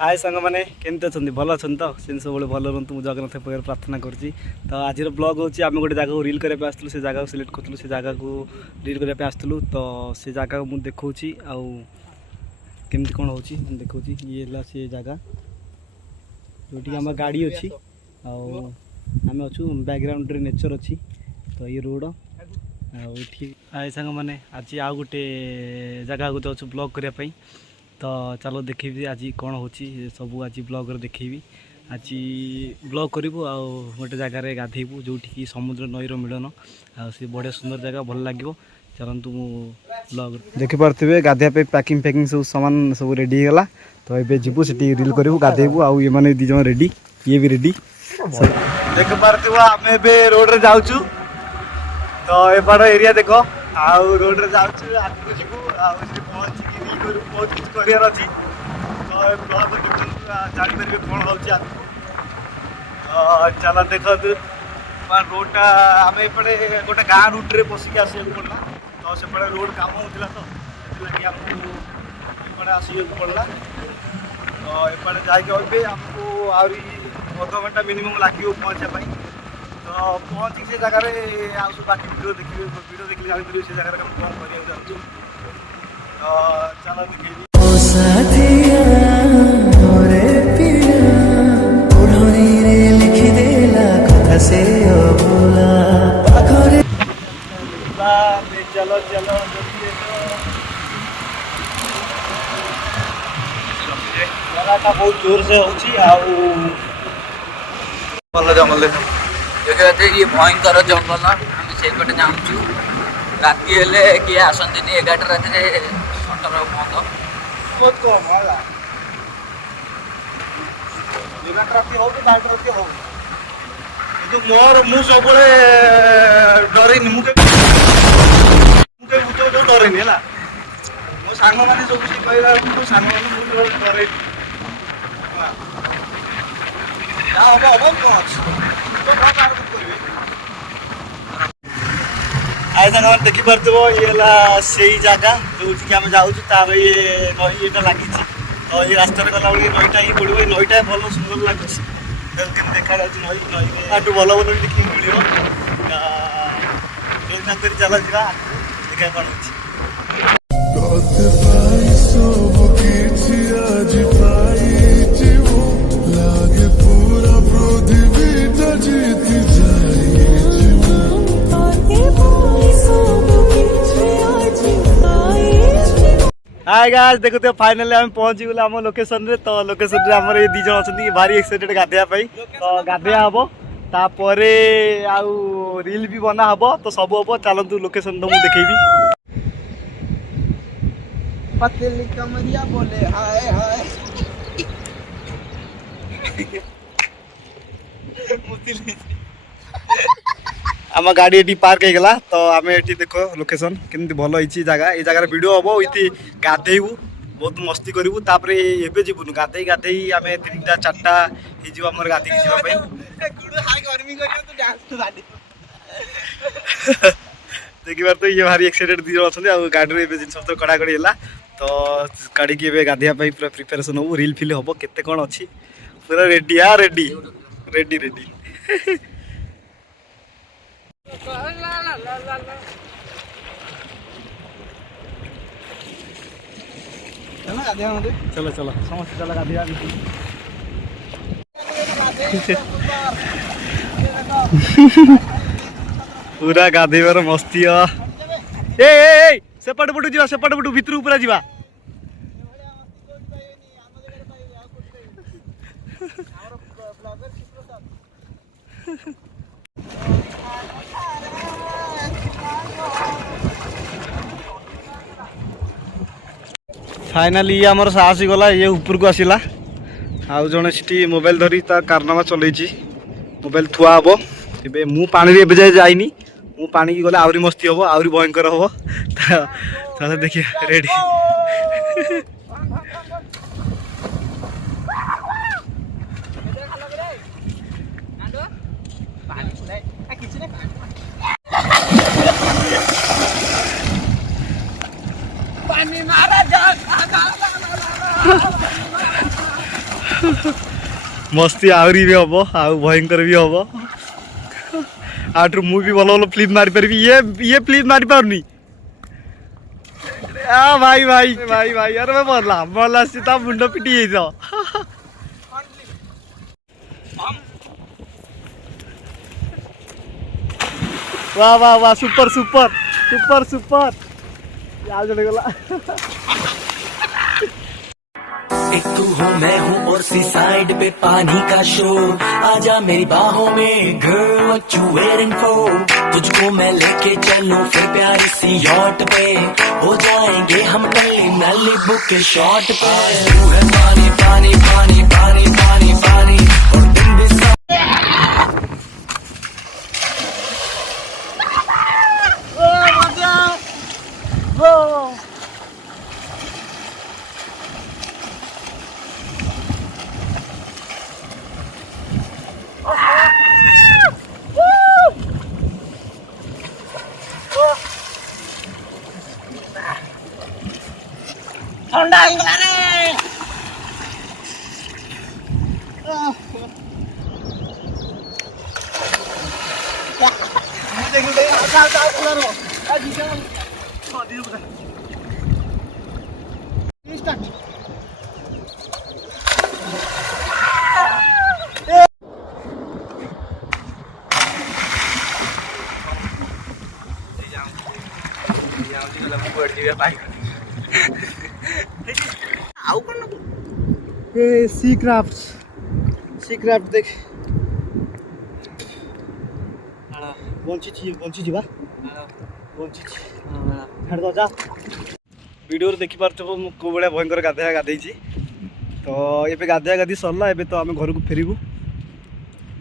हाय सांग मैंने केमती अच्छा भल अच्छा तो से सब भल रुहतु मुझे जगन्नाथ पाखे प्रार्थना करुँची तो आज ब्लॉग होची आम गोटे जगह रिल करने आसलु से जगह सिलेक्ट करूँ से जगह को रिल करने आसलु तो से जगह मुझे देखी आमती कौन हो देखा ये से जगह जो आम गाड़ी अच्छी आम अच्छु बैकग्राउंड रे नेचर अच्छी तो ये रोड आए सांग मैंने आज आउ गोटे जगह को जाऊँ ब्लॉग करने तो चलो देखी आज कौन हो सब आज ब्लॉग देखी आज ब्लॉग करूँ आ गोटे जगार गाधेबू जो समुद्र नईर मिलन से बढ़िया सुंदर जगह भल लगे चलतु ब्लॉग देखिपे गाधे पैकिंग पैकिंग सब सामान सब रेडी होगा तो ये जीवु से रिल करूँ गाधेबू आउ ये मैंने दीज रेडी ये भी रेडी देखिपे आम ए रोड रे जाऊँ तो एपट एरिया देख आउ रोड रे जाऊँ आगे जीवु पहुँचिक बहुत कुछ करार अच्छी तो ब्लॉग जापर कौन हो चल देख रोडटा आम एपटे गोटे गाँ रूट्रे बसिक आसा पड़ा तो सेपटे रोड काम होता तो से आमको आसो पड़ा तो एपटे जाके आमको आहरी अध घंटा मिनिमम लगे पहुँचापी तो पहुँचिक से जगार आउ बाकी वीडियो देखिए जापर से जगह कौन कर चलो देखिए चलो चलो बहुत जोर से जंगल देखते ये भयंकर जंगल आम से पटे जाऊँ राति हेले किए आसती 11टा राति सटर बंद बहुत कम है 11टा राति हो कि 12टा राति हो किंतु मोर मु सब डरेनि मुझे भूत जो डरेनि है मो सांग मैंने सब कह सांग मैंने डरेनि हम हम कौन आए सामान देखिपे ये से जगह जो आम जाऊँ तार ये नई ये लगी तो ये रास्त गला नईटा ही पड़ो ये नईटा भल सुंदर लगुच देखा नई नई भल भल भी देखिए मिल चल जा देखा कौन हाय गाइस देखो तो फाइनली हम पहुंची गले आम लोकेशन रे तो लोकेशन रे हमर ये दीजन अछंती भारी एक्साइटेड गाधेया पई तो गाधेया हबो तापरे आउ रील भी बना हबो तो सब हबो चलंतु लोकेशन तो मु देखेबी पतली कमरिया बोले हाय हाय आम गाड़ी ये पार्क हो गला तो आम ये देख लोकेशन केमती भल होती जगह ये जगह वीडियो हम ये गाधेबू बहुत मस्ती करूँ तापर एवं जीवन गाधे गाधे आम 3टा 4टा हो गाधे देखिए तो ये भारी एक्साइटेड दी अच्छा गाड़ी में जिन कड़ा कड़ी है तो गाड़ी की गाधेवाई पूरा प्रिपेरेसन हो रिल फिल हम केते कौन अच्छी पूरा रेडी हाँ रेडी रेडी रेडी चलो चलो समस्त चल गाधिया पूरा गाधेबार मस्ती सेपट पटू जा सेपट पटू भितर पूरा जा फाइनाली ये आमर साहस गला ये ऊपर को आसला आउ जड़े सी मोबाइल धरी कारनामा चल मोबाइल थुआ हम ए मु पानी रे जाए जाइनी मु पानी की गले आहरी मस्ती हम आहरी भयंकर हम देखिए रेडी मस्ती आहरी भी हम आउ भयंकर भी हम आठू मु भी भल भल फिल्म मारी पारि ये फिल्म मारी पारनी भाई भाई भाई भाई अरे मैं बोला बोला सीता मुंड पिटी वाह वाह वाह सुपर सुपर सुपर सुपर याद चले गला एक तू हूँ मैं हूँ और सी साइड पे पानी का शोर आजा मेरी बाहों में girl what you waiting for तुझको मैं लेके चलूं फिर प्यारी सी यॉट पे हो जाएंगे हम नली नली बुक के शॉट पे तू है पानी पानी पानी पानी पानी पानी और दिन भी ठंडा ହେଇଗଲା रे देखो दे आ कलर आ जीजा दियो बता स्टार्ट सी क्राफ्ट देख बंची जीवा बंची हेड दो जा वीडियो देखि पारथबो मु को बळे भयंकर गाधई तो एबे गाधी सरला एबे तो आम घर को फेरबू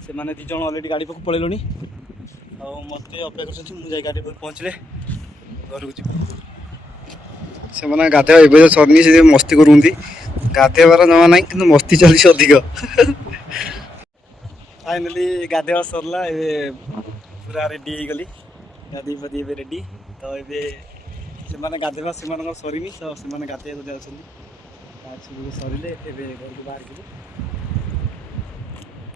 से माने दी जण ऑलरेडी गाड़ी पाक पळेलोनी आ मते अपेक्षा करछी मु जाई गाड़ी पर पहुंचले घर को जीव से माने गाधे एबे सरनी से मस्ती करूंदी गाधेबार जमा ना कि मस्ती चली अधिक फाइनाली गाधेवा सरला ए पूरा रेडी हो गली गाधी फदी ए रेडी तो ये से गाधेवा से सरनी तो से गाधे जाऊँ सरिले घर को बाहर